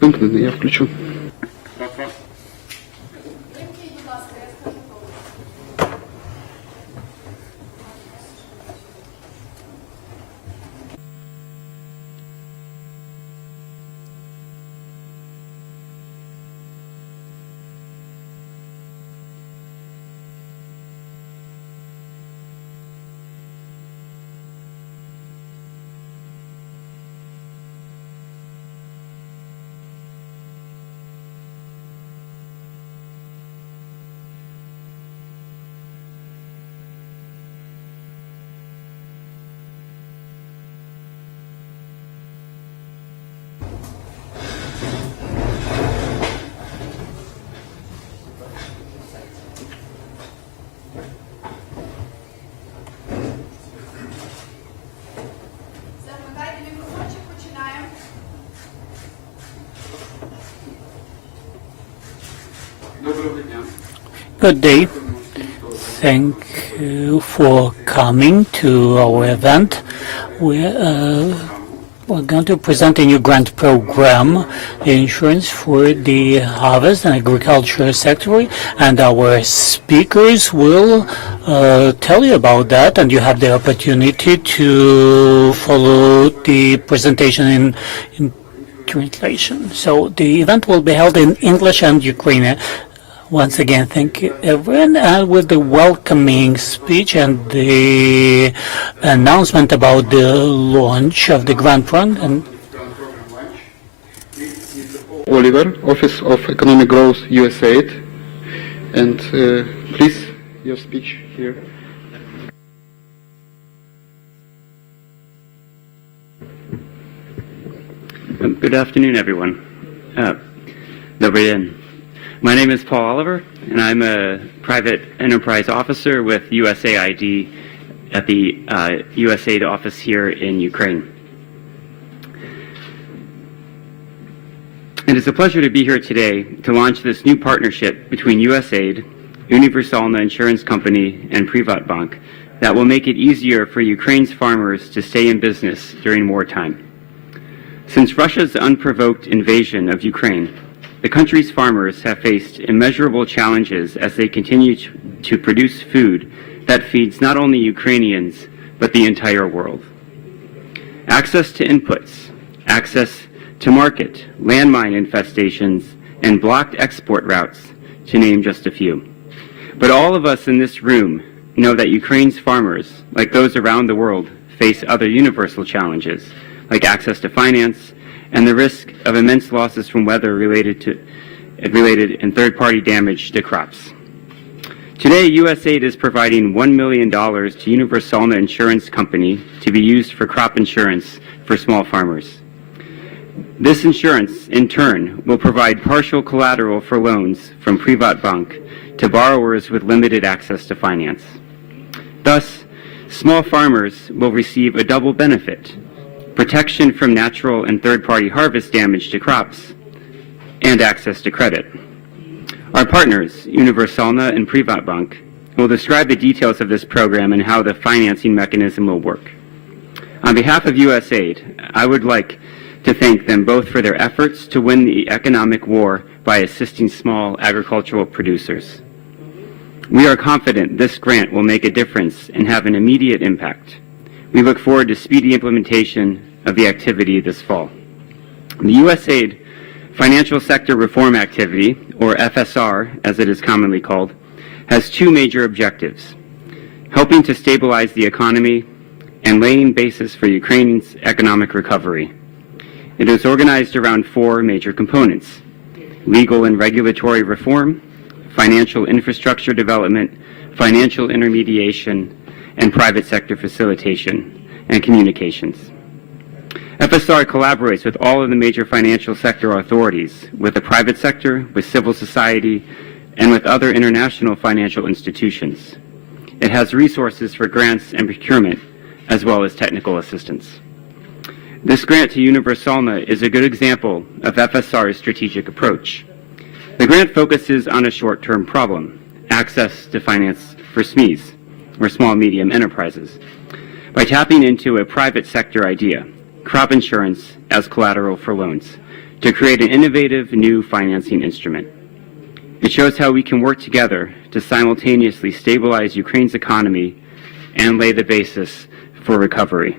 Вимкнений, я включу. Good day. Thank you for coming to our event. We're going to present a new grant program, the insurance for the harvest and agriculture sector, and our speakers will tell you about that, and you have the opportunity to follow the presentation in translation. So the event will be held in English and Ukrainian. Once again, thank you, everyone. And with the welcoming speech and the announcement about the launch of the grant fund, and Oliver, Office of Economic Growth, USAID. And please, your speech here. Good afternoon, everyone. Добрый день. My name is Paul Oliver, and I'm a private enterprise officer with USAID at the USAID office here in Ukraine. It is a pleasure to be here today to launch this new partnership between USAID, UNIVERSALNA Insurance Company, and PrivatBank that will make it easier for Ukraine's farmers to stay in business during wartime. Since Russia's unprovoked invasion of Ukraine, the country's farmers have faced immeasurable challenges as they continue to produce food that feeds not only Ukrainians, but the entire world. Access to inputs, access to market, landmine infestations, and blocked export routes, to name just a few. But all of us in this room know that Ukraine's farmers, like those around the world, face other universal challenges, like access to finance, and the risk of immense losses from weather-related and third-party damage to crops. Today, USAID is providing $1 million to UNIVERSALNA Insurance Company to be used for crop insurance for small farmers. This insurance, in turn, will provide partial collateral for loans from PrivatBank to borrowers with limited access to finance. Thus, small farmers will receive a double benefit: protection from natural and third-party harvest damage to crops, and access to credit. Our partners, UNIVERSALNA and PrivatBank, will describe the details of this program and how the financing mechanism will work. On behalf of USAID, I would like to thank them both for their efforts to win the economic war by assisting small agricultural producers. We are confident this grant will make a difference and have an immediate impact. We look forward to speedy implementation of the activity this fall. The USAID Financial Sector Reform Activity, or FSR as it is commonly called, has two major objectives: helping to stabilize the economy and laying basis for Ukraine's economic recovery. It is organized around four major components: legal and regulatory reform, financial infrastructure development, financial intermediation, and private sector facilitation and communications. FSR collaborates with all of the major financial sector authorities, with the private sector, with civil society, and with other international financial institutions. It has resources for grants and procurement, as well as technical assistance. This grant to UNIVERSALNA is a good example of FSR's strategic approach. The grant focuses on a short-term problem: access to finance for SMEs, or small medium enterprises, by tapping into a private sector idea, crop insurance as collateral for loans, to create an innovative new financing instrument. It shows how we can work together to simultaneously stabilize Ukraine's economy and lay the basis for recovery.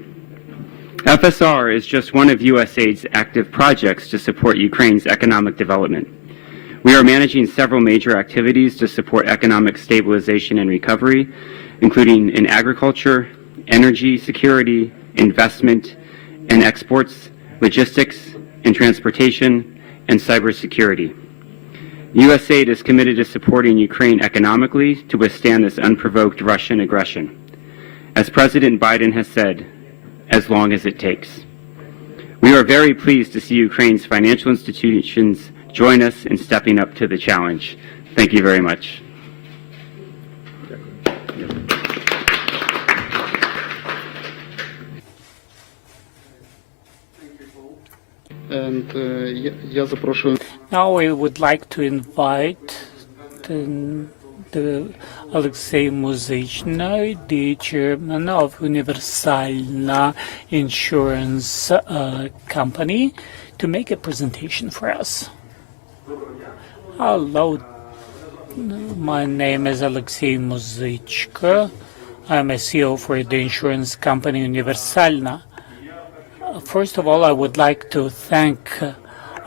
FSR is just one of USAID's active projects to support Ukraine's economic development. We are managing several major activities to support economic stabilization and recovery, including in agriculture, energy security, investment and exports, logistics and transportation, and cybersecurity. USAID is committed to supporting Ukraine economically to withstand this unprovoked Russian aggression. As President Biden has said, as long as it takes. We are very pleased to see Ukraine's financial institutions join us in stepping up to the challenge. Thank you very much. And я запрошую. Now we would like to invite the Oleksiy Muzychko, the chairman of UNIVERSALNA insurance company, to make a presentation for us. Hello, my name is Oleksiy Muzychko. I'm a CEO for the insurance company UNIVERSALNA. First of all, I would like to thank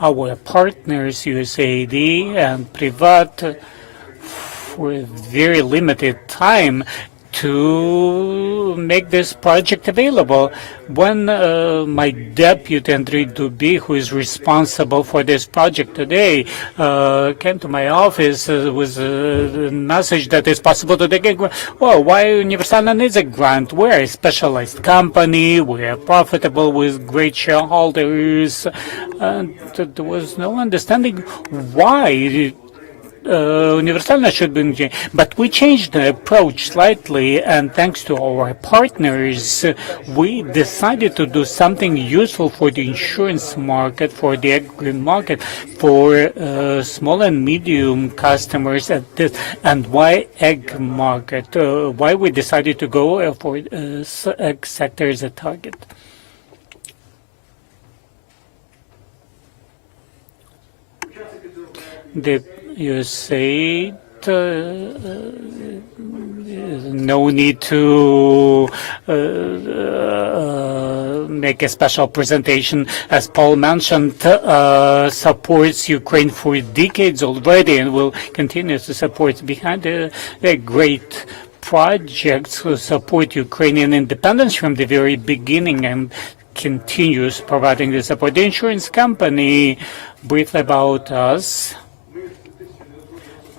our partners, USAID and Privat, for a very limited time to make this project available. When my deputy, Dmytro, who is responsible for this project today, came to my office with a message that it's possible to take a grant. Well, why UNIVERSALNA needs a grant? We're a specialized company. We are profitable with great shareholders. And there was no understanding why UNIVERSALNA should be, but we changed the approach slightly, and thanks to our partners, we decided to do something useful for the insurance market, for the agri market, for small and medium customers, and why ag market? Why we decided to go for ag sector as a target? The USAID, no need to make a special presentation. As Paul mentioned, supports Ukraine for decades already and will continue to support behind a great projects to support Ukrainian independence from the very beginning and continues providing the support. The insurance company, briefly about us.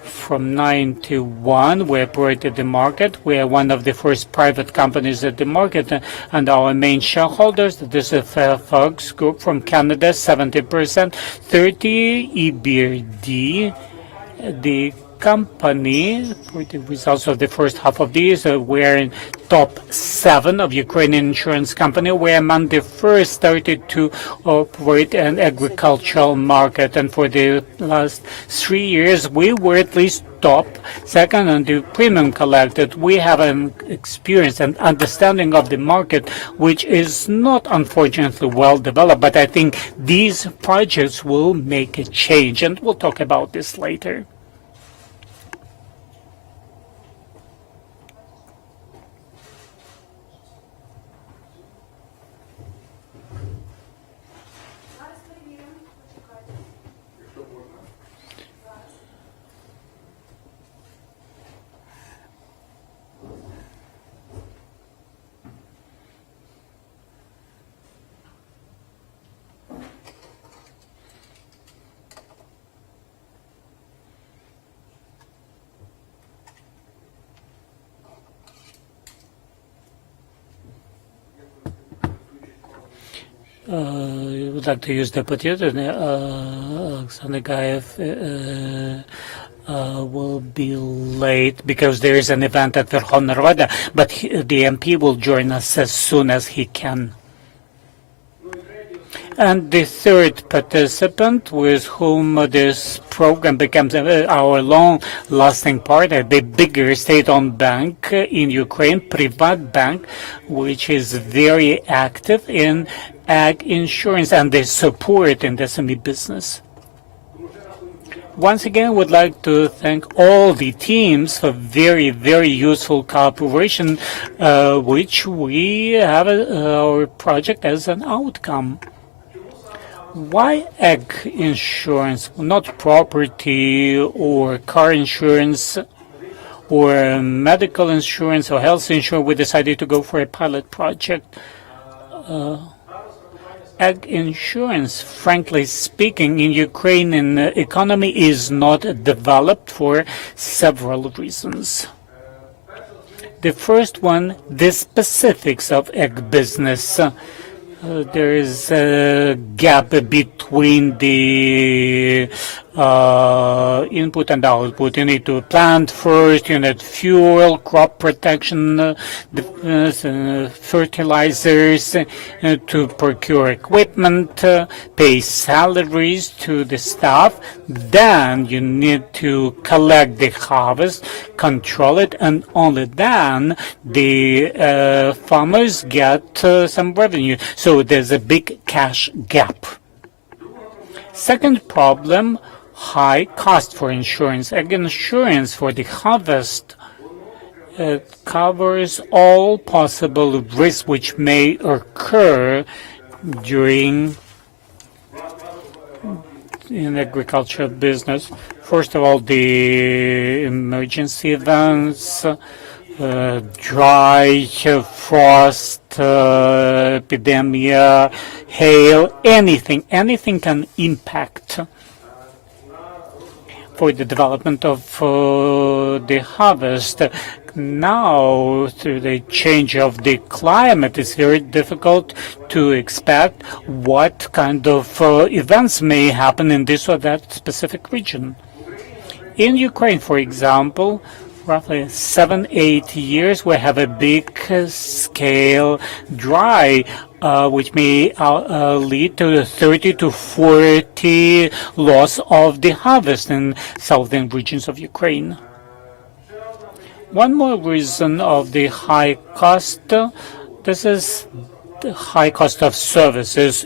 From 1991, we operated the market. We are one of the first private companies at the market, and our main shareholders, this is Fairfax Group from Canada, 70%, 30% EBRD. The company, for the results of the first half of the year, we're in top 7 of Ukrainian insurance company. We're among the first started to operate an agricultural market, and for the last 3 years, we were at least top 2nd on the premium collected. We have an experience and understanding of the market, which is not unfortunately well developed, but I think these projects will make a change, and we'll talk about this later. I would like to use the opportunity. Oksana will be late because there is an event at Verkhovna Rada, but the MP will join us as soon as he can. And the third participant with whom this program becomes our long-lasting partner, the bigger state-owned bank in Ukraine, PrivatBank, which is very active in ag insurance and their support in the SME business. Once again, I would like to thank all the teams for very, very useful cooperation, which we have our project as an outcome. Why ag insurance, not property or car insurance or medical insurance or health insurance? We decided to go for a pilot project. Ag insurance, frankly speaking, in Ukrainian economy is not developed for several reasons. The first one, the specifics of ag business. There is a gap between the input and output. You need to plant first, you need fuel, crop protection, fertilizers, to procure equipment, pay salaries to the staff. Then you need to collect the harvest, control it, and only then the farmers get some revenue. So there's a big cash gap. Second problem, high cost for insurance. Ag insurance for the harvest covers all possible risks which may occur during in agricultural business. First of all, the emergency events, dry, frost, epidemic, hail, anything can impact for the development of the harvest. Now, through the change of the climate, it's very difficult to expect what kind of events may happen in this or that specific region. In Ukraine, for example, roughly 7-8 years, we have a big scale dry, which may lead to 30 to 40 loss of the harvest in southern regions of Ukraine. One more reason of the high cost, this is the high cost of services.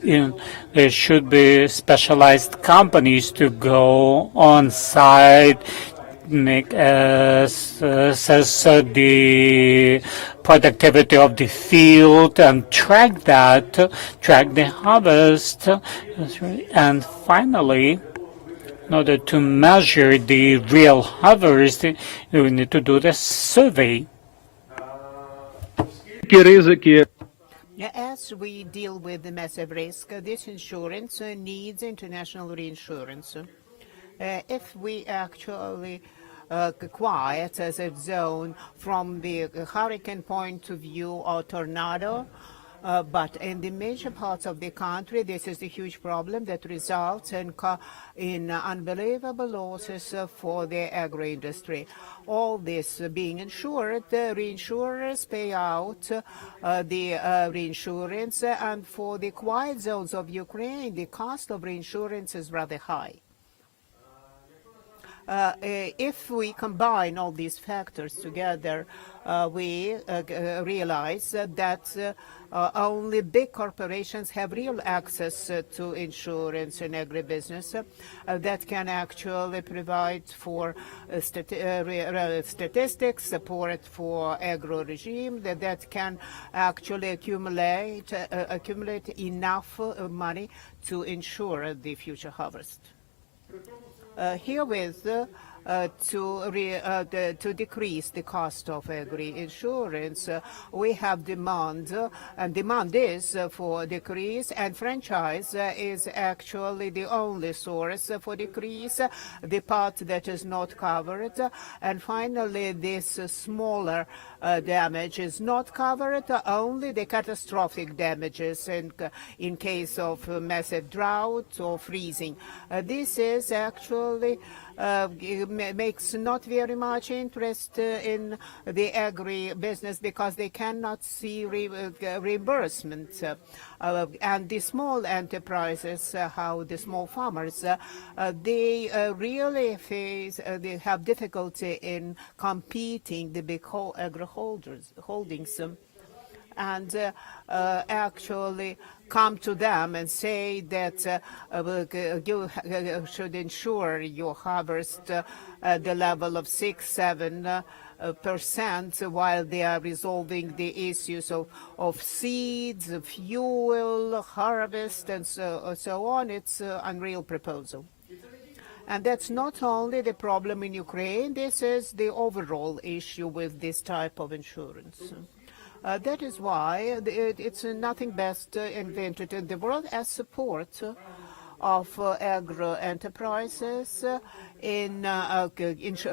There should be specialized companies to go on site, make assess the productivity of the field and track the harvest. And finally, in order to measure the real harvest, we need to do the survey. As we deal with the massive risk, this insurance needs international reinsurance. If we actually quiet as a zone from the hurricane point of view or tornado, but in the major parts of the country, this is a huge problem that results in unbelievable losses for the agro-industry. All this being insured, the reinsurers pay out the reinsurance, and for the quiet zones of Ukraine, the cost of reinsurance is rather high. If we combine all these factors together, we realize that only big corporations have real access to insurance in agribusiness that can actually provide for statistics, support for agro-regime, that can actually accumulate enough money to ensure the future harvest. Herewith, to decrease the cost of agri-insurance, we have demand, and demand is for decrease, and franchise is actually the only source for decrease, the part that is not covered. And finally, this smaller damage is not covered, only the catastrophic damages in case of massive drought or freezing. This is actually makes not very much interest in the agri-business because they cannot see reimbursement. And the small enterprises, how the small farmers, they really they have difficulty in competing the big agri holdings. and actually come to them and say that you should ensure your harvest at the level of 6-7% while they are resolving the issues of seeds, fuel, harvest, and so on. It's an unreal proposal. And that's not only the problem in Ukraine, this is the overall issue with this type of insurance. That is why it's nothing best invented in the world as support of agro enterprises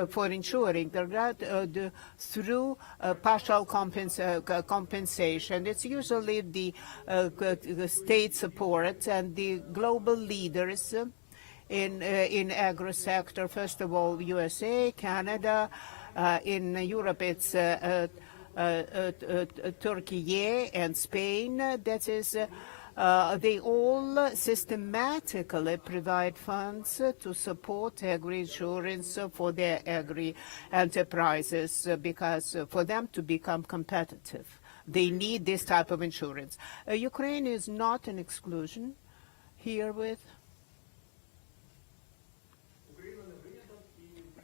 for ensuring that through partial compensation. It's usually the state support and the global leaders in agro sector. First of all, USA, Canada. In Europe, it's Turkey and Spain. That is, they all systematically provide funds to support agri-insurance for their agri-enterprises because for them to become competitive, they need this type of insurance. Ukraine is not an exclusion herewith.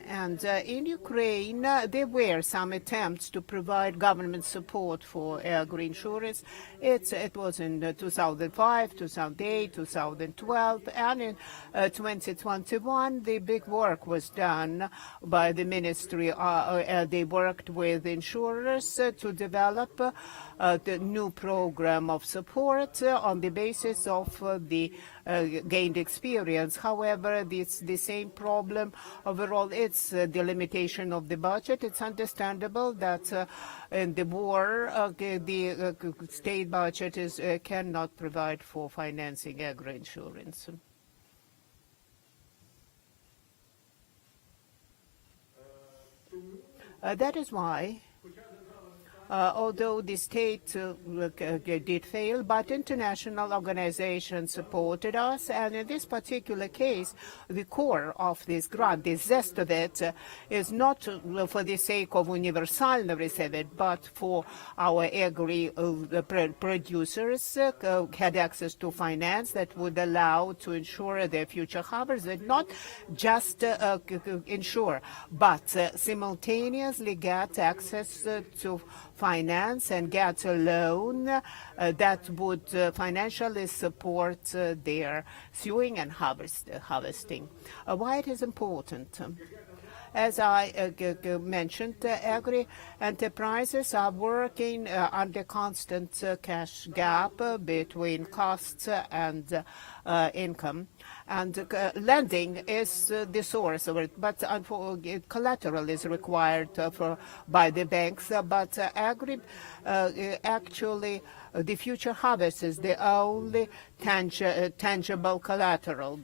And in Ukraine, there were some attempts to provide government support for agri-insurance. It was in 2005, 2008, 2012, and in 2021, the big work was done by the ministry. They worked with insurers to develop the new program of support on the basis of the gained experience. However, it's the same problem overall. It's the limitation of the budget. It's understandable that in the war, the state budget cannot provide for financing agri-insurance. That is why although the state did fail, but international organizations supported us. And in this particular case, the core of this grant, the zest of it, is not for the sake of UNIVERSALNA receive it, but for our agri producers had access to finance that would allow to ensure their future harvest, and not just ensure, but simultaneously get access to finance and get a loan that would financially support their sowing and harvesting. Why it is important? As I mentioned, agri-enterprises are working under constant cash gap between costs and income. And lending is the source of it, but collateral is required by the banks. But actually, the future harvest is the only tangible collateral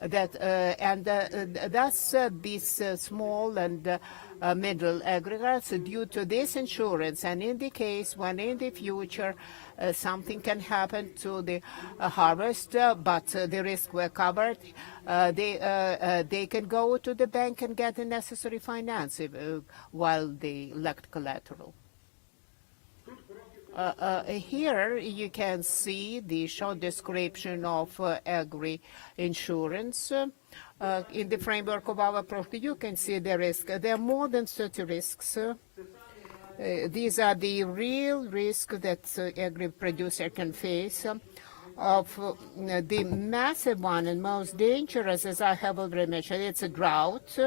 thus these small and middle aggregates, due to this insurance, and in the case when in the future something can happen to the harvest, but the risks were covered, they can go to the bank and get the necessary finance while they lacked collateral. Here you can see the short description of agri-insurance. In the framework of our project, you can see the risk. There are more than 30 risks. These are the real risks that agri-producer can face. Of the massive one and most dangerous, as I have already mentioned, it's a drought,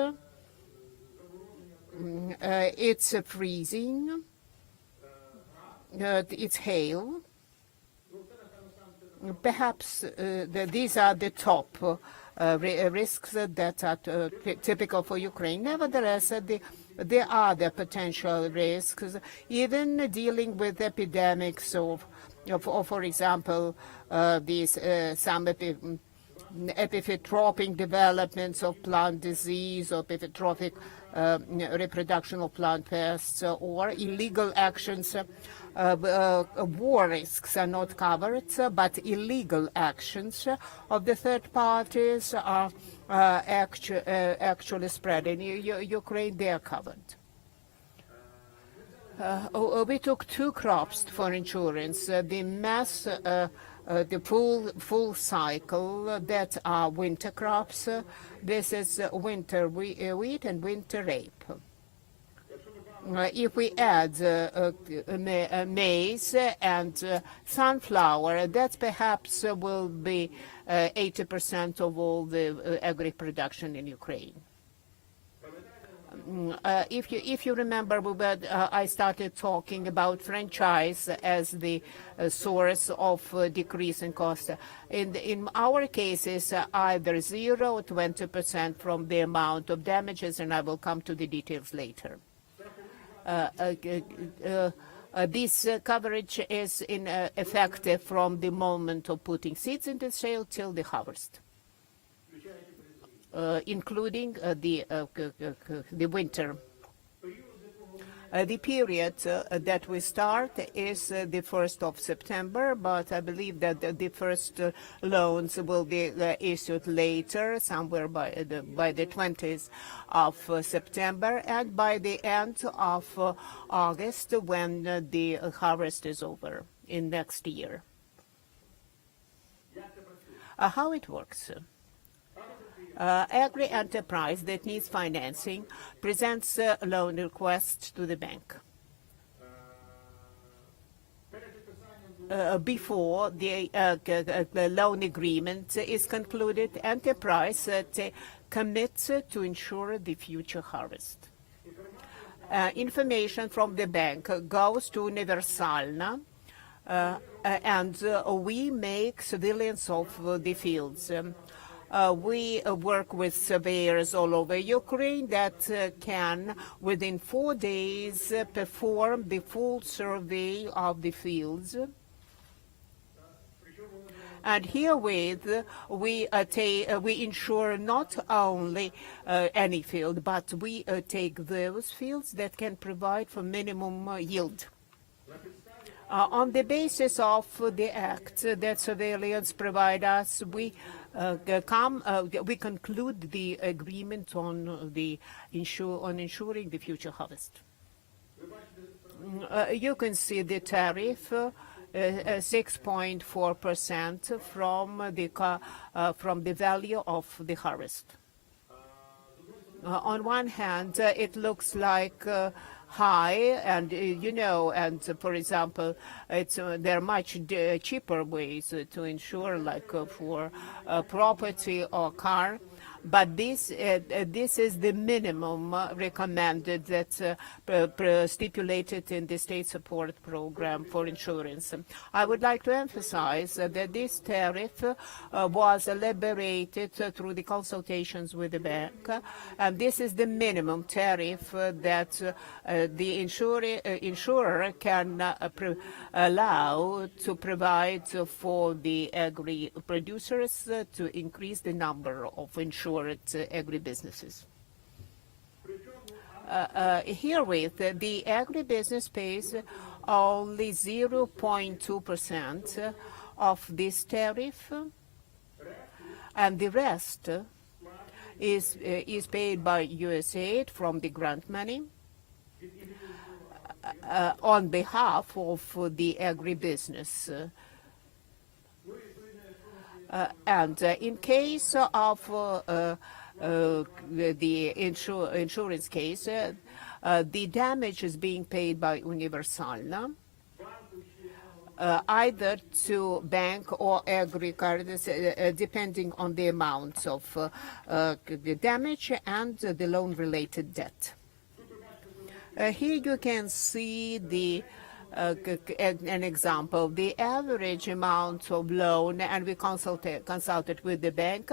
it's a freezing, it's hail. Perhaps these are the top risks that are typical for Ukraine. Nevertheless, there are the potential risks, even dealing with epidemics of for example, these some epiphytropic developments of plant disease or epiphytropic reproduction of plant pests or illegal actions. War risks are not covered, but illegal actions of the third parties are actually spread in Ukraine. They are covered. We took two crops for insurance. The mass, the full cycle that are winter crops. This is winter wheat and winter rape. If we add maize and sunflower, that perhaps will be 80% of all the agri production in Ukraine. If you remember, I started talking about franchise as the source of decrease in cost. In our cases, either 0 or 20% from the amount of damages, and I will come to the details later. This coverage is effective from the moment of putting seeds into the soil till the harvest, including the winter. The period that we start is the 1st of September, but I believe that the first loans will be issued later, somewhere by the 20th of September, and by the end of August, when the harvest is over in next year. How it works? Agri enterprise that needs financing presents a loan request to the bank. Before the loan agreement is concluded, enterprise commits to ensure the future harvest. Information from the bank goes to UNIVERSALNA, and we make surveillance of the fields. We work with surveyors all over Ukraine that can, within 4 days, perform the full survey of the fields. And herewith, we insure not only any field, but we take those fields that can provide for minimum yield. On the basis of the act that surveillance provide us, we conclude the agreement on ensuring the future harvest. You can see the tariff, 6.4% from the value of the harvest. On one hand, it looks like high, and for example, there are much cheaper ways to insure, like for property or car. But this is the minimum recommended that's stipulated in the state support program for insurance. I would like to emphasize that this tariff was elaborated through the consultations with the bank, and this is the minimum tariff that the insurer can allow to provide for the agri producers to increase the number of insured agribusinesses. Herewith, the agribusiness pays only 0.2% of this tariff, and the rest is paid by USAID from the grant money on behalf of the agribusiness. And in case of the insurance case, the damage is being paid by UNIVERSALNA, either to bank or agri-cards, depending on the amounts of the damage and the loan-related debt. Here you can see an example. The average amount of loan, and we consulted with the bank,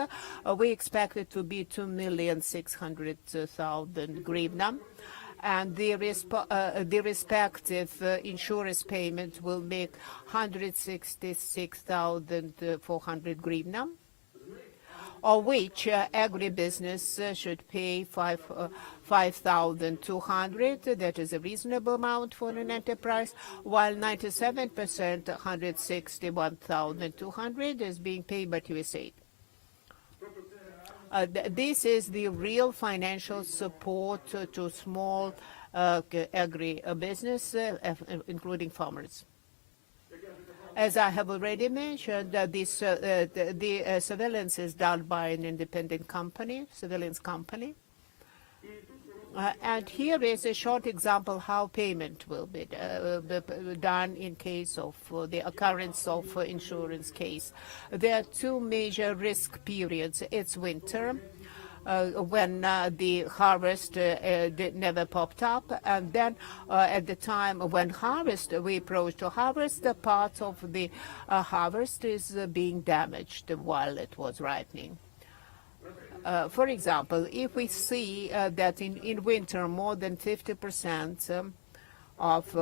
we expect it to be 2,600,000 hryvnia, and the respective insurance payment will make 166,400 hryvnia, of which agribusiness should pay 5,200. That is a reasonable amount for an enterprise, while 97%, 161,200, is being paid by USAID. This is the real financial support to small agri-business, including farmers. As I have already mentioned, the surveillance is done by an independent company, surveillance company. And here is a short example how payment will be done in case of the occurrence of insurance case. There are two major risk periods. It's winter, when the harvest never popped up, and then at the time when we approach to harvest, the part of the harvest is being damaged while it was ripening. For example, if we see that in winter more than 50% of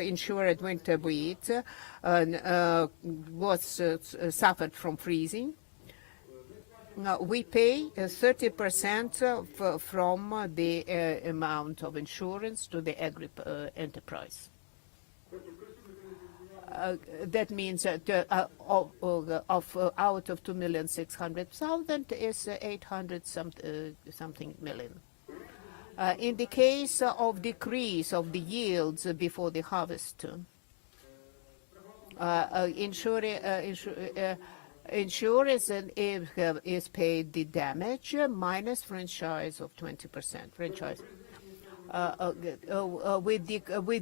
insured winter wheat was suffered from freezing, we pay 30% from the amount of insurance to the agri enterprise. That means that out of 2,600,000 is 800 something million. In the case of decrease of the yields before the harvest, insurance is paid the damage minus franchise of 20%. Franchise. With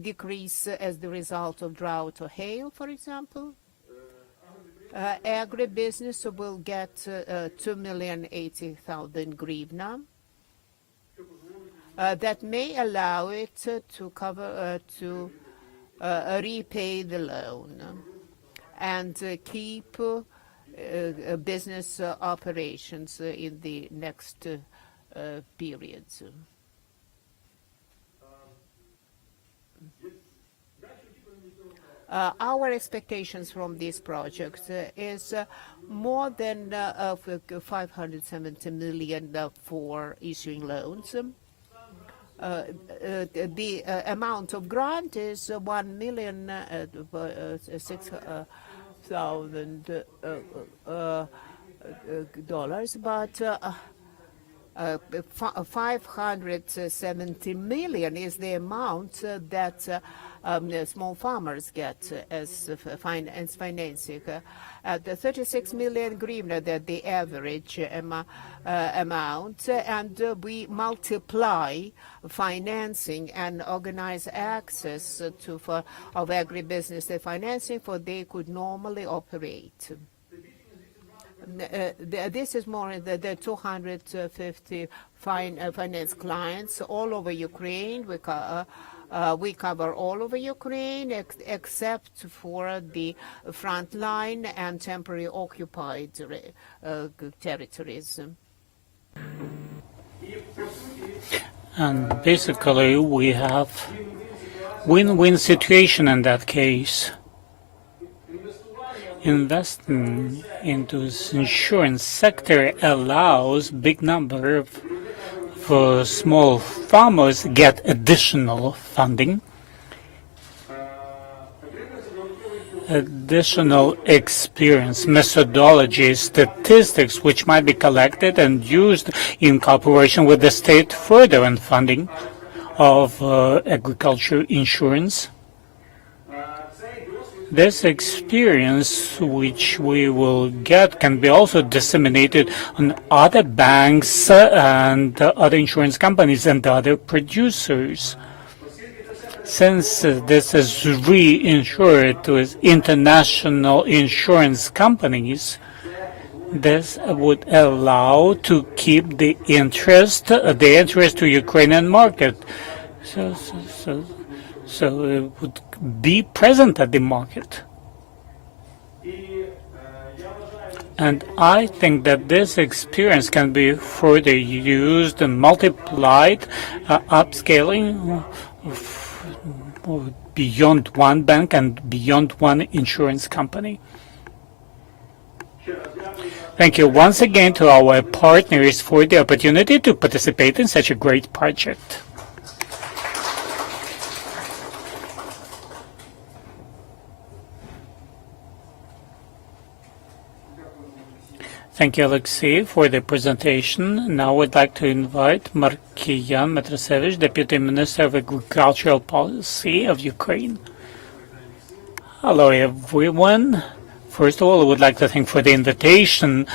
decrease as the result of drought or hail, for example. Agribusiness will get 2,080,000 hryvnia. That may allow it to cover to repay the loan and keep business operations in the next periods. Our expectations from this project is more than 570 million for issuing loans. The amount of grant is $1,006,000, but 570 million is the amount that small farmers get as financing. The 36 million hryvnia that the average amount, and we multiply financing and organize access of agribusiness financing for they could normally operate. This is more than the 250 finance clients all over Ukraine. We cover all over Ukraine except for the frontline and temporary occupied territories. And basically we have win-win situation in that case. Investing into this insurance sector allows big number of small farmers get additional funding, additional experience, methodology, statistics which might be collected and used in cooperation with the state further in funding of agriculture insurance. This experience which we will get can be also disseminated on other banks and other insurance companies and other producers. Since this is reinsured to international insurance companies, this would allow to keep the interest to Ukrainian market. So it would be present at the market. And I think that this experience can be further used and multiplied, upscaling beyond one bank and beyond one insurance company. Thank you once again to our partners for the opportunity to participate in such a great project. Thank you, Oleksiy, for the presentation. Now I'd like to invite Mark Kiyan Metrasevich, Deputy Minister of Agricultural Policy of Ukraine. Hello, everyone. First of all, I would like to thank for the invitation,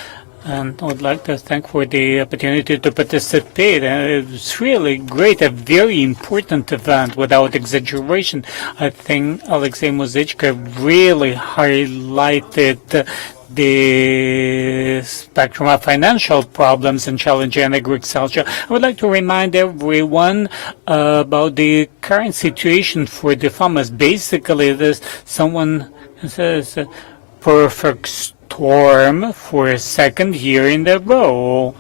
and I would like to thank for the opportunity to participate. It's really great, a very important event without exaggeration. I think Oleksiy Muzychko really highlighted the spectrum of financial problems and challenges in agriculture. I would like to remind everyone about the current situation for the farmers. Basically, there's someone says perfect storm for a second year in a row.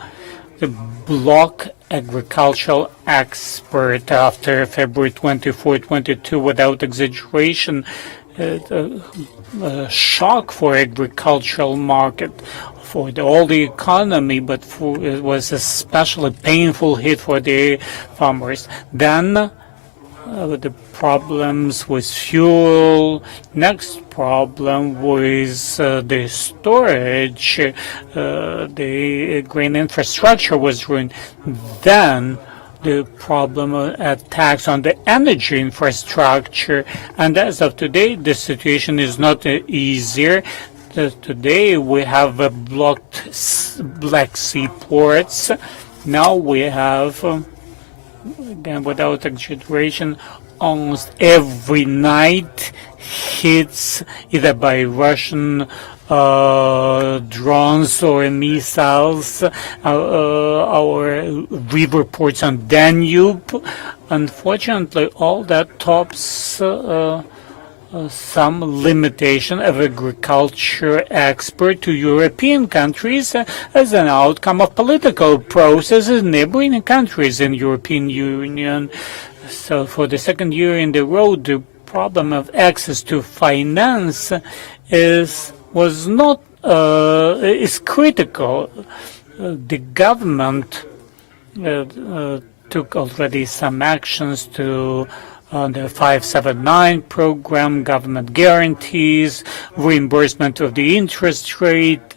The block agricultural expert after February 24, 22, without exaggeration, a shock for agricultural market, for all the economy, but it was especially painful hit for the farmers. Then the problems with fuel. Next problem was the storage. The grain infrastructure was ruined. Then the problem attacks on the energy infrastructure. And as of today, the situation is not easier. Today we have blocked Black Sea ports. Now we have, again, without exaggeration, almost every night hits either by Russian drones or missiles our river ports on Danube. Unfortunately, all that tops some limitation of agriculture export to European countries as an outcome of political processes in neighboring countries in European Union. So for the second year in the row, the problem of access to finance is critical. The government took already some actions to the 579 program, government guarantees, reimbursement of the interest rate.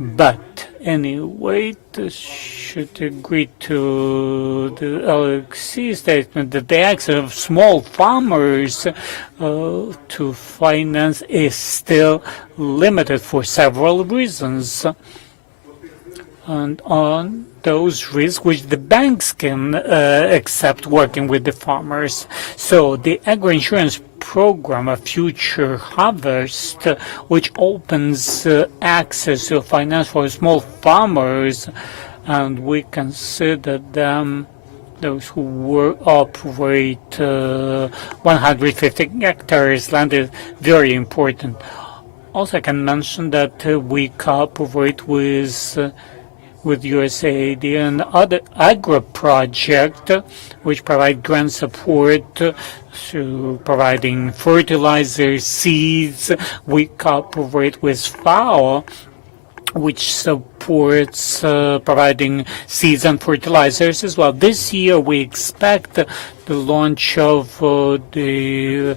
But anyway, should agree to the Oleksiy statement that the access of small farmers to finance is still limited for several reasons. And on those risks which the banks can accept working with the farmers. So the agri-insurance program of Future Harvest, which opens access to finance for small farmers, and we consider them those who operate 150 hectares land is very important. Also, I can mention that we cooperate with USAID and other agro project, which provide grant support to providing fertilizer, seeds. We cooperate with FAO, which supports providing seeds and fertilizers as well. This year we expect the launch of the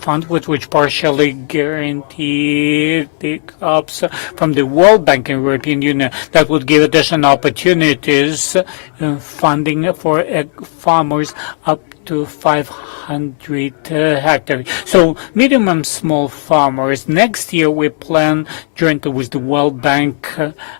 fund which partially guaranteed the crops from the World Bank and European Union that would give additional opportunities funding for farmers up to 500 hectares. So medium and small farmers. Next year we plan jointly with the World Bank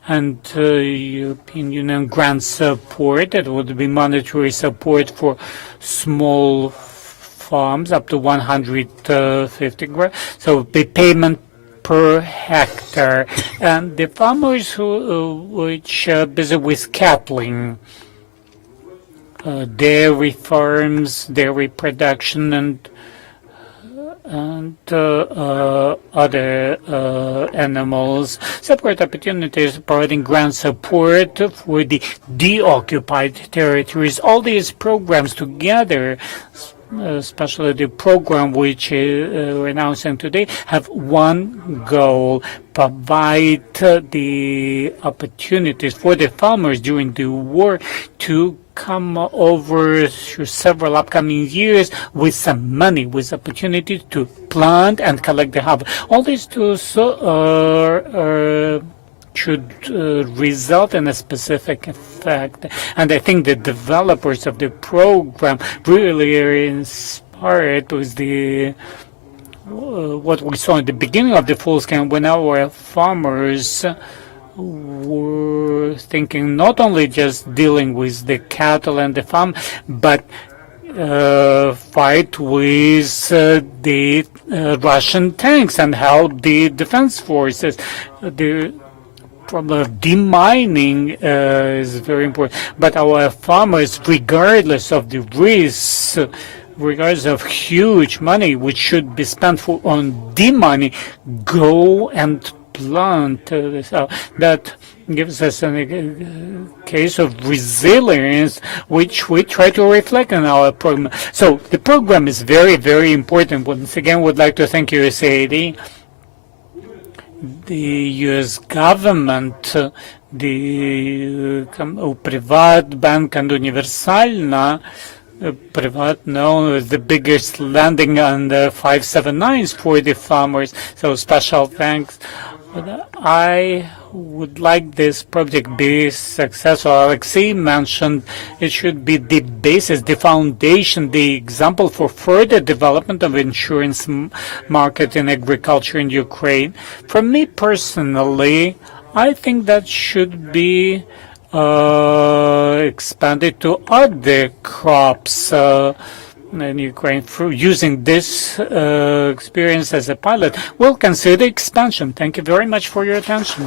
and European Union grant support. It would be monetary support for small farms up to 150 grand. So the payment per hectare. And the farmers which are busy with cattling, dairy farms, dairy production, and other animals, separate opportunities, providing grant support for the deoccupied territories. All these programs together, especially the program which we're announcing today, have one goal: provide the opportunities for the farmers during the war to come over through several upcoming years with some money, with opportunity to plant and collect the harvest. All these tools are should result in a specific effect. And I think the developers of the program really are inspired with the what we saw in the beginning of the full scale, when our farmers were thinking not only just dealing with the cattle and the farm, but fight with the Russian tanks and help the defense forces. The problem of demining is very important. But our farmers, regardless of the risks, regardless of huge money which should be spent on demining, go and plant this out. That gives us a case of resilience, which we try to reflect in our program. So the program is very, very important. Once again, would like to thank USAID, the U.S. government, the PrivatBank and UNIVERSALNA. Privat known as the biggest lending under 579s for the farmers. So special thanks. But I would like this project be successful. Oleksiy mentioned it should be the basis, the foundation, the example for further development of insurance market in agriculture in Ukraine. For me personally, I think that should be expanded to other crops in Ukraine. Through using this experience as a pilot, we'll consider expansion. Thank you very much for your attention.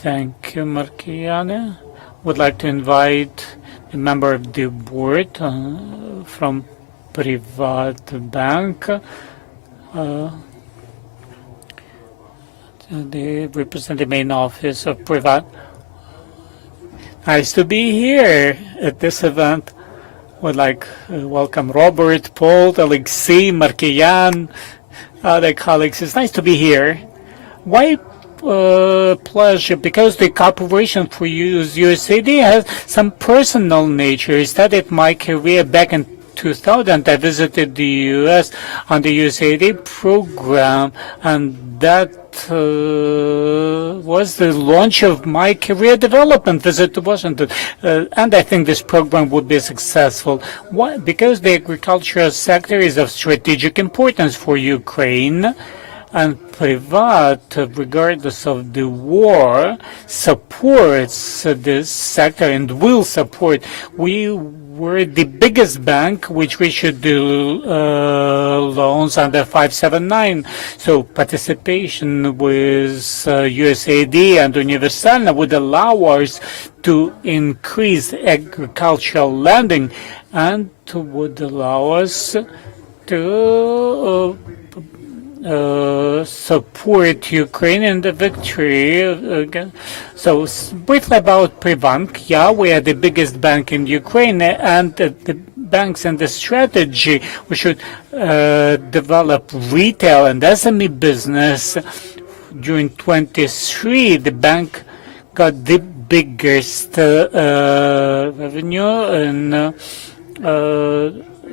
Thank you, Markiane. Would like to invite a member of the board from PrivatBank. They represent the main office of Privat. Nice to be here at this event. Would like to welcome Robert, Paul, Oleksiy, Markian, other colleagues. It's nice to be here. Why pleasure? Because the cooperation for USAID has some personal nature. I started my career back in 2000. I visited the U.S. on the USAID program, and that was the launch of my career development visit to Washington. And I think this program would be successful. Why? Because the agricultural sector is of strategic importance for Ukraine. And Privat, regardless of the war, supports this sector and will support. We were the biggest bank which we should do loans under 579. So participation with USAID and UNIVERSALNA would allow us to increase agricultural lending and would allow us to support Ukraine in the victory. So briefly about PrivatBank. Yeah, we are the biggest bank in Ukraine, and the banks and the strategy, we should develop retail and SME business. During 23, the bank got the biggest revenue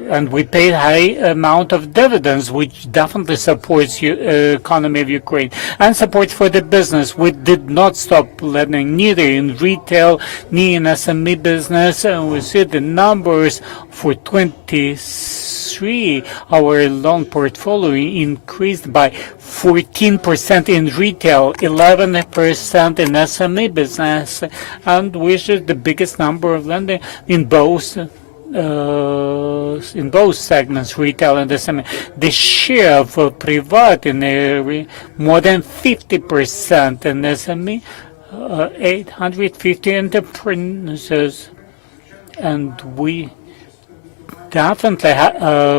and we paid high amount of dividends, which definitely supports economy of Ukraine and support for the business. We did not stop lending neither in retail, nor in SME business, and we see the numbers for 23. Our loan portfolio increased by 14% in retail, 11% in SME business, and which is the biggest number of lending in both segments, retail and SME. The share of Privat in area more than 50%, in SME 850 entrepreneurs, and we definitely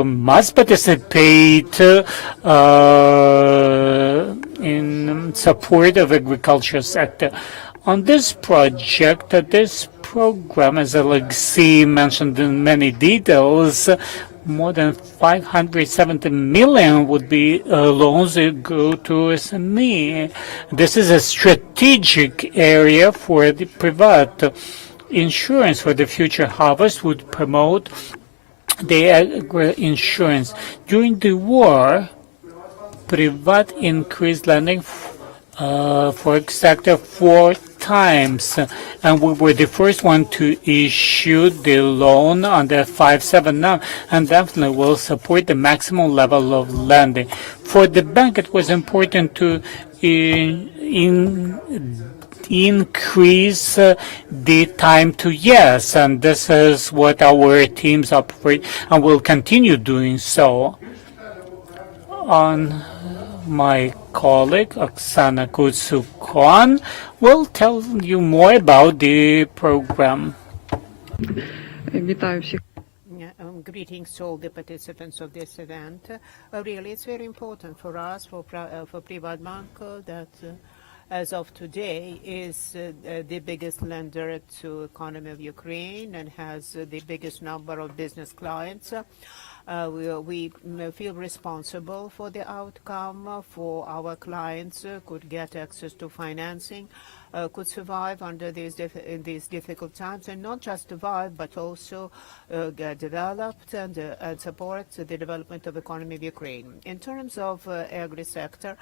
must participate in support of agriculture sector. On this project, this program, as Oleksiy mentioned in many details, more than 570 million would be loans that go to SME. This is a strategic area for the Privat. Insurance for the future harvest would promote the agri-insurance. During the war, Privat increased lending for sector 4 times, and we were the first one to issue the loan under 579, and definitely will support the maximum level of lending. For the bank, it was important to increase the time to yes, and this is what our teams operate and will continue doing so. On my colleague Oksana Kutsokon will tell you more about the program. Вітаю всіх. Greetings to all the participants of this event. Really, it's very important for us, for PrivatBank, that as of today is the biggest lender to economy of Ukraine and has the biggest number of business clients. We feel responsible for the outcome, for our clients could get access to financing, could survive under in these difficult times, and not just survive, but also get developed and support the development of economy of Ukraine. In terms of agri-sector,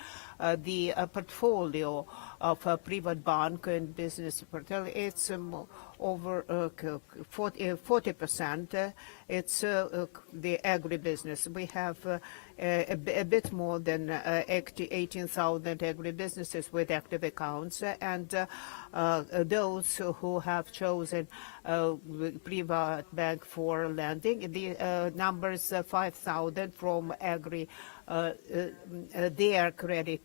the portfolio of PrivatBank and business portfolio, it's over 40%. It's the agribusiness. We have a bit more than 18,000 agribusinesses with active accounts, and those who have chosen PrivatBank for lending, the numbers 5,000 from agri. Their credit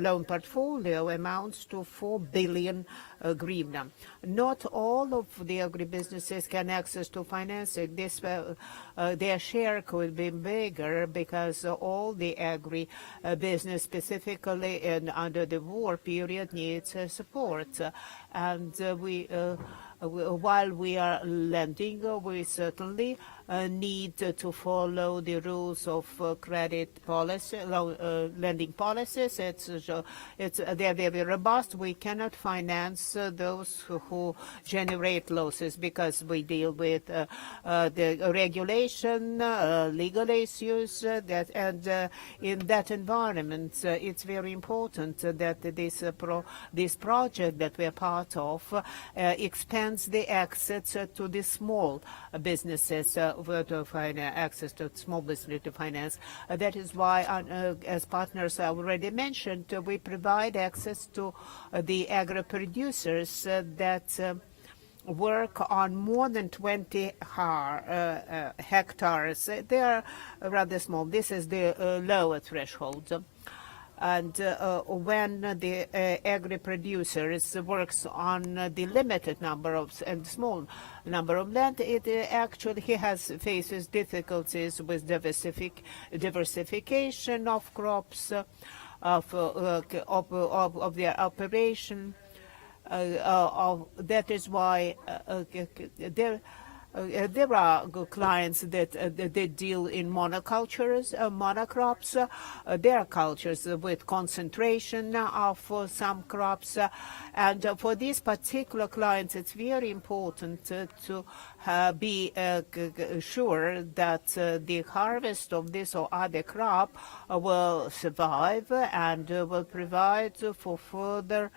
loan portfolio amounts to 4 billion hryvnia. Not all of the agribusinesses can access to financing. This their share could be bigger because all the agri business, specifically under the war period, needs support. And while we are lending, we certainly need to follow the rules of credit policy, lending policies. They're very robust. We cannot finance those who generate losses because we deal with the regulation, legal issues, and in that environment, it's very important that this project that we are part of expands the access to the small businesses, to find access to small business to finance. That is why, as partners I already mentioned, we provide access to the agri producers that work on more than 20 hectares. They are rather small. This is the lower threshold. And when the agri-producers works on the limited number of and small number of land, it actually faces difficulties with diversification of crops, of their operation. That is why there are clients that deal in monocultures, monocrops. There are cultures with concentration of some crops. And for these particular clients, it's very important to be sure that the harvest of this or other crop will survive and will provide for further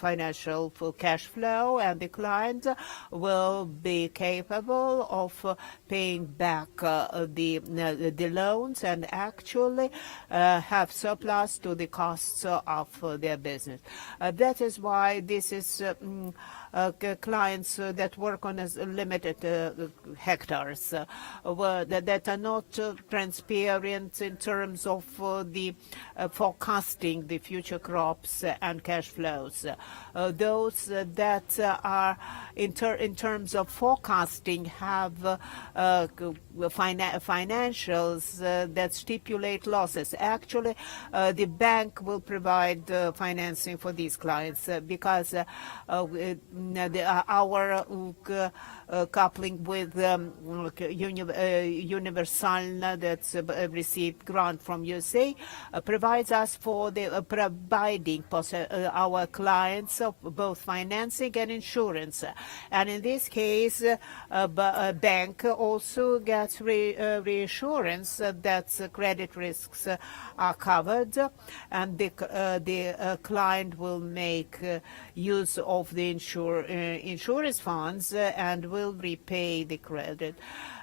financial cash flow, and the client will be capable of paying back the loans and actually have surplus to the costs of their business. That is why this is clients that work on limited hectares that are not transparent in terms of the forecasting the future crops and cash flows. Those that are in terms of forecasting have financials that stipulate losses. Actually, the bank will provide financing for these clients because our coupling with UNIVERSALNA that's received grant from USA, provides us for the providing our clients of both financing and insurance. And in this case, a bank also gets reassurance that credit risks are covered, and the client will make use of the insurance funds and will repay the credit.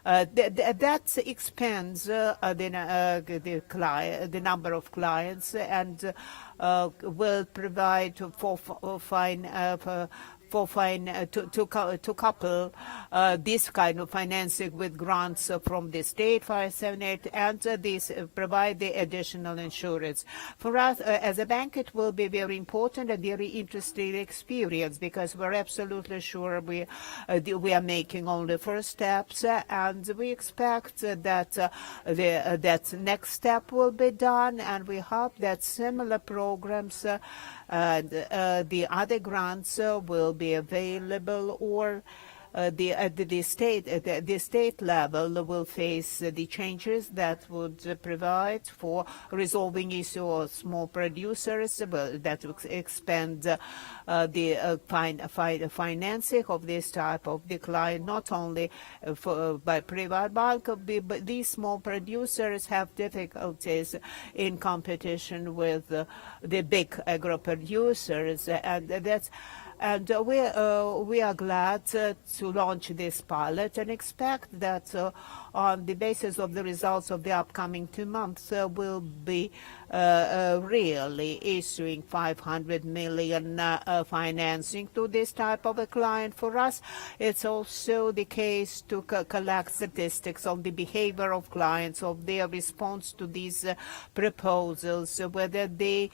That expands the number of clients and will provide to couple this kind of financing with grants from the state 578 and this provide the additional insurance. For us as a bank, it will be very important and very interesting experience, because we're absolutely sure we are making only first steps, and we expect that that next step will be done, and we hope that similar programs the other grants will be available, or the state level will face the changes that would provide for resolving issue of small producers that would expand the financing of this type of decline, not only by PrivatBank, but these small producers have difficulties in competition with the big agro producers, and we are glad to launch this pilot and expect that on the basis of the results of the upcoming 2 months, we'll be really issuing 500 million financing to this type of a client. For us, it's also the case to collect statistics on the behavior of clients, of their response to these proposals, whether they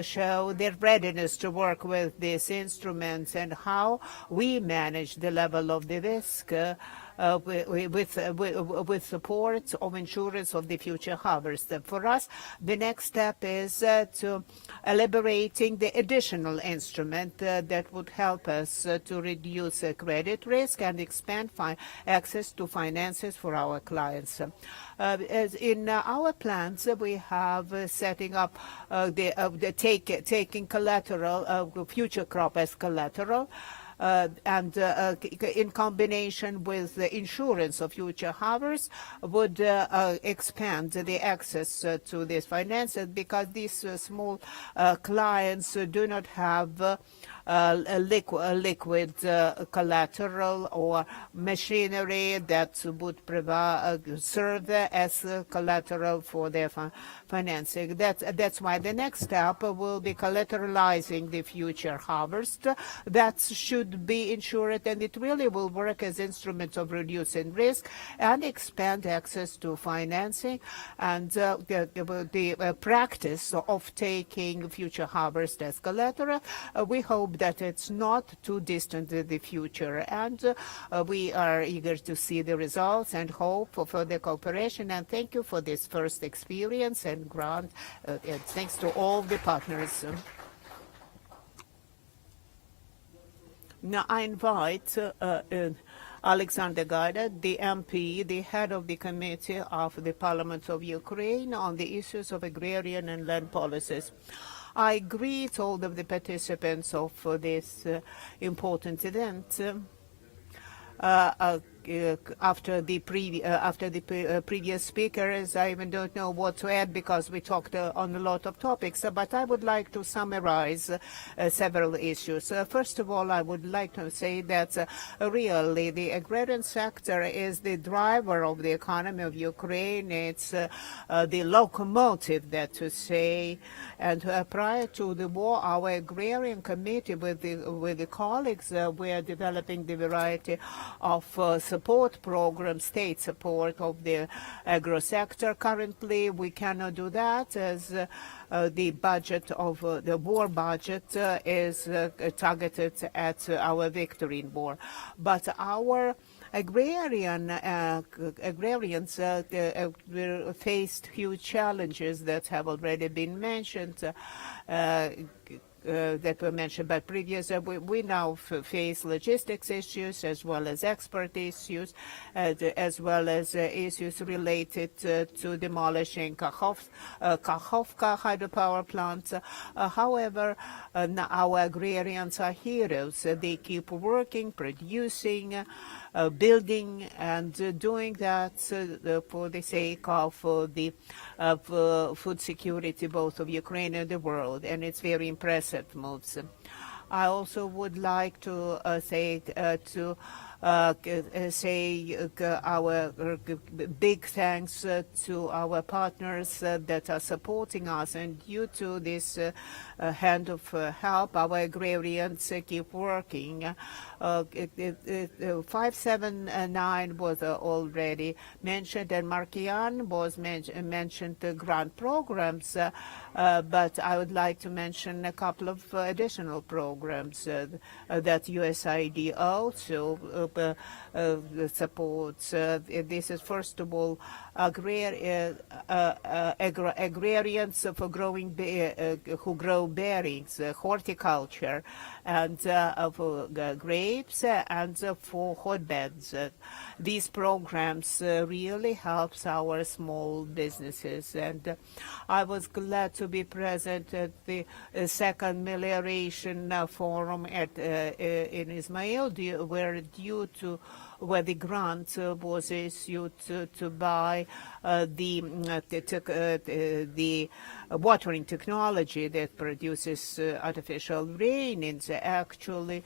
show their readiness to work with these instruments, and how we manage the level of the risk with support of insurance of the future harvest. For us, the next step is to elaborating the additional instrument that would help us to reduce credit risk and expand access to finances for our clients. As in our plans, we have setting up taking collateral, future crop as collateral, and in combination with the insurance of future harvests would expand the access to this finances, because these small clients do not have liquid collateral or machinery that would serve as collateral for their financing. That's why the next step will be collateralizing the future harvest. That should be insured, and it really will work as instrument of reducing risk and expand access to financing, and the practice of taking future harvest as collateral. We hope that it's not too distant in the future, and we are eager to see the results and hope for further cooperation. And thank you for this first experience and grant, and thanks to all the partners. Now I invite Oleksandr Gaida, the MP, the head of the Committee of the Parliament of Ukraine on the issues of agrarian and land policies. I greet all of the participants of this important event. After the previous speakers, I even don't know what to add, because we talked on a lot of topics, but I would like to summarize several issues. First of all, I would like to say that really the agrarian sector is the driver of the economy of Ukraine. It's the locomotive, that to say. And prior to the war, our agrarian committee with the colleagues were developing the variety of support programs, state support of the agro sector. Currently, we cannot do that, as the budget of the war budget is targeted at our victory in war. But our agrarians faced huge challenges that have already been mentioned, that were mentioned by previous. We now face logistics issues as well as export issues, as well as issues related to demolishing Kakhovka hydropower plants. However, our agrarians are heroes. They keep working, producing, building, and doing that for the sake of the food security, both of Ukraine and the world, and it's very impressive moves. I also would like to say our big thanks to our partners that are supporting us, and due to this hand of help, our agrarians keep working. 579 was already mentioned, and Markian was mentioned the grant programs, but I would like to mention a couple of additional programs that USAID also supports. This is, first of all, agrarians for who grow berries, horticulture, and for grapes, and for hotbeds. These programs really helps our small businesses, and I was glad to be present at the second melioration forum in Ismail, where the grant was issued to buy the watering technology that produces artificial rain. It's actually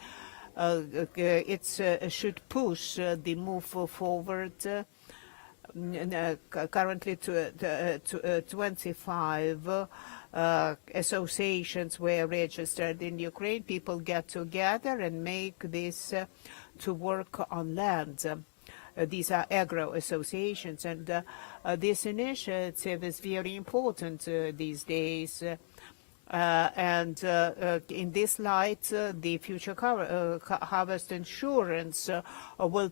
it should push the move forward. Currently, 25 associations were registered in Ukraine. People get together and make this to work on land. These are agro associations, and this initiative is very important these days. And in this light, the future harvest insurance will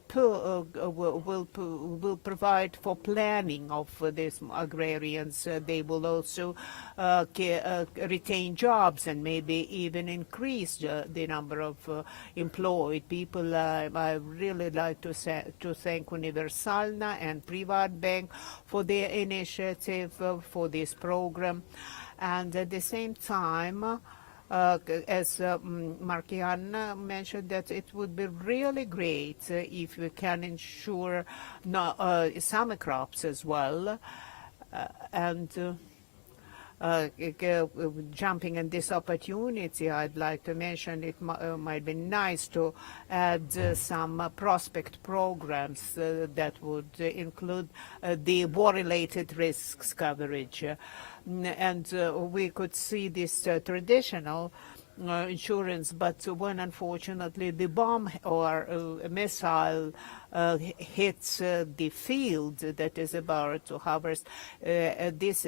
provide for planning of these agrarians. They will also retain jobs and maybe even increase the number of employed people. I really like to thank UNIVERSALNA and PrivatBank for their initiative for this program. And at the same time, as Markian mentioned, that it would be really great if we can ensure summer crops as well. Jumping on this opportunity, I'd like to mention it might be nice to add some prospect programs that would include the war-related risks coverage. And we could see this traditional insurance, but when unfortunately the bomb or missile hits the field that is about to harvest, these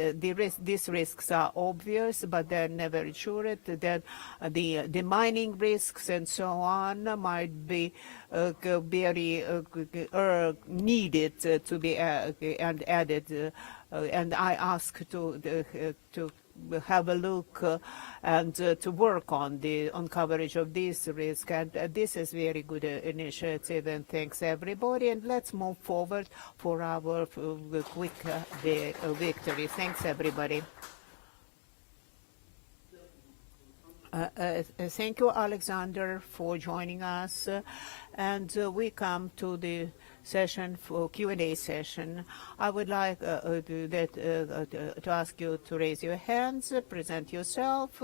risks are obvious, but they're never insured. Then the mining risks and so on might be very needed to be added. And I ask to have a look and to work on coverage of this risk. And this is very good initiative, and thanks everybody. And let's move forward for our quick victory. Thanks everybody. Thank you, Alexander, for joining us. And we come to the session for Q&A session. I would like to ask you to raise your hands, present yourself,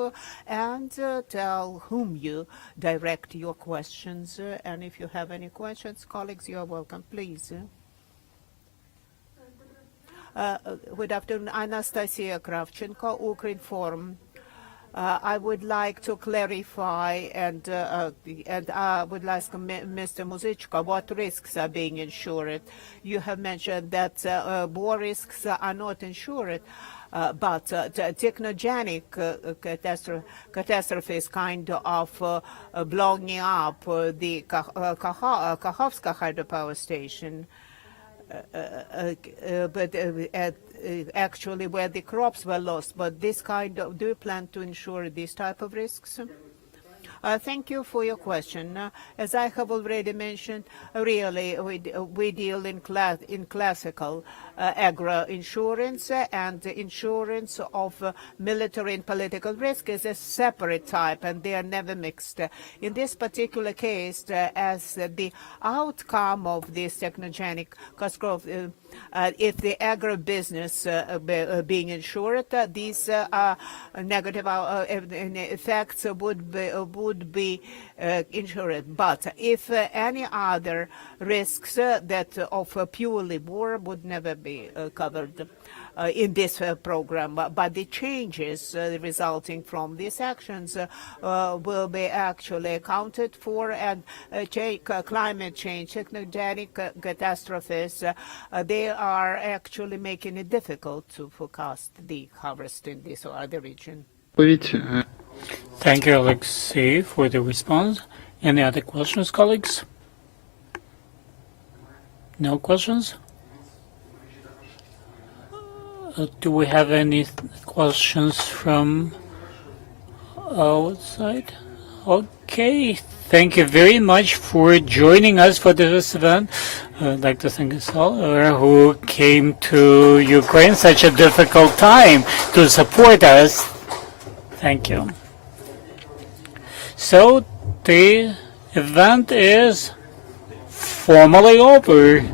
and tell whom you direct your questions. And if you have any questions, colleagues, you are welcome, please. Good afternoon, Anastasia Kravchenko, Ukrinform. I would like to clarify and I would like Mr. Muzychko, what risks are being insured? You have mentioned that war risks are not insured, but technogenic catastrophes kind of blowing up the Kakhovka hydropower station. But actually where the crops were lost. But this kind of, do you plan to ensure these type of risks? Thank you for your question. As I have already mentioned, really we deal in classical agro insurance, and the insurance of military and political risk is a separate type, and they are never mixed. In this particular case, as the outcome of this technogenic catastrophe, if the agribusiness being insured, these negative effects would be insured. But if any other risks that of purely war would never be covered in this program, but the changes resulting from these actions will be actually accounted for, and climate change, technogenic catastrophes, they are actually making it difficult to forecast the harvest in this or other region. Thank you, Oleksiy, for the response. Any other questions, colleagues? No questions? Do we have any questions from outside? Okay, thank you very much for joining us for this event. I'd like to thank us all who came to Ukraine such a difficult time to support us. Thank you. So the event is formally over.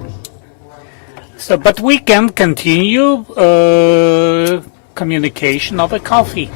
So, but we can continue communication over coffee.